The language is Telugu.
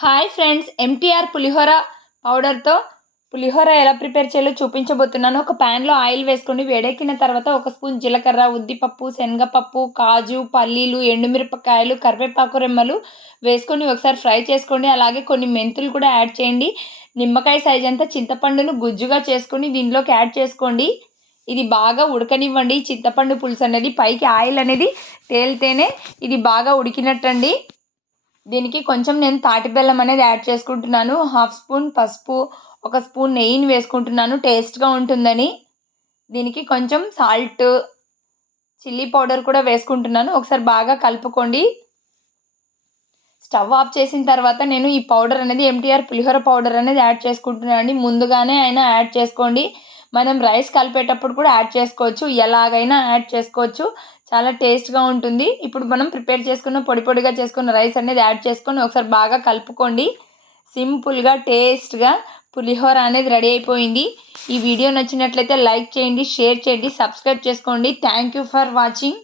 హాయ్ ఫ్రెండ్స్ ఎంటీఆర్ పులిహోర పౌడర్తో పులిహోర ఎలా ప్రిపేర్ చేయాలో చూపించబోతున్నాను. ఒక ప్యాన్లో ఆయిల్ వేసుకొని వేడెక్కిన తర్వాత ఒక స్పూన్ జీలకర్ర ఉద్దిపప్పు శనగపప్పు కాజు పల్లీలు ఎండుమిరపకాయలు కరివేపాకు రెమ్మలు వేసుకొని ఒకసారి ఫ్రై చేసుకోండి. అలాగే కొన్ని మెంతులు కూడా యాడ్ చేయండి. నిమ్మకాయ సైజ్ అంతా చింతపండును గుజ్జుగా చేసుకొని దీనిలోకి యాడ్ చేసుకోండి. ఇది బాగా ఉడకనివ్వండి. చింతపండు పులుసు అనేది పైకి ఆయిల్ అనేది తేలితేనే ఇది బాగా ఉడికినట్టండి. దీనికి కొంచెం నేను తాటి బెల్లం అనేది యాడ్ చేసుకుంటున్నాను. హాఫ్ స్పూన్ పసుపు ఒక స్పూన్ నెయ్యిని వేసుకుంటున్నాను. టేస్ట్గా ఉంటుందని. దీనికి కొంచెం సాల్ట్ చిల్లీ పౌడర్ కూడా వేసుకుంటున్నాను. ఒకసారి బాగా కలుపుకోండి. స్టవ్ ఆఫ్ చేసిన తర్వాత నేను ఈ పౌడర్ అనేది ఎంటీఆర్ పులిహోర పౌడర్ అనేది యాడ్ చేసుకుంటున్నాను అండి ముందుగానే అయినా యాడ్ చేసుకోండి. మనం రైస్ కలిపేటప్పుడు కూడా యాడ్ చేసుకోవచ్చు. ఎలాగైనా యాడ్ చేసుకోవచ్చు. చాలా టేస్ట్గా ఉంటుంది. ఇప్పుడు మనం ప్రిపేర్ చేసుకున్న పొడి పొడిగా చేసుకున్న రైస్ అనేది యాడ్ చేసుకొని ఒకసారి బాగా కలుపుకోండి. సింపుల్గా టేస్ట్గా పులిహోర అనేది రెడీ అయిపోయింది. ఈ వీడియో నచ్చినట్లయితే లైక్ చేయండి షేర్ చేయండి సబ్స్క్రైబ్ చేసుకోండి. Thank you for watching.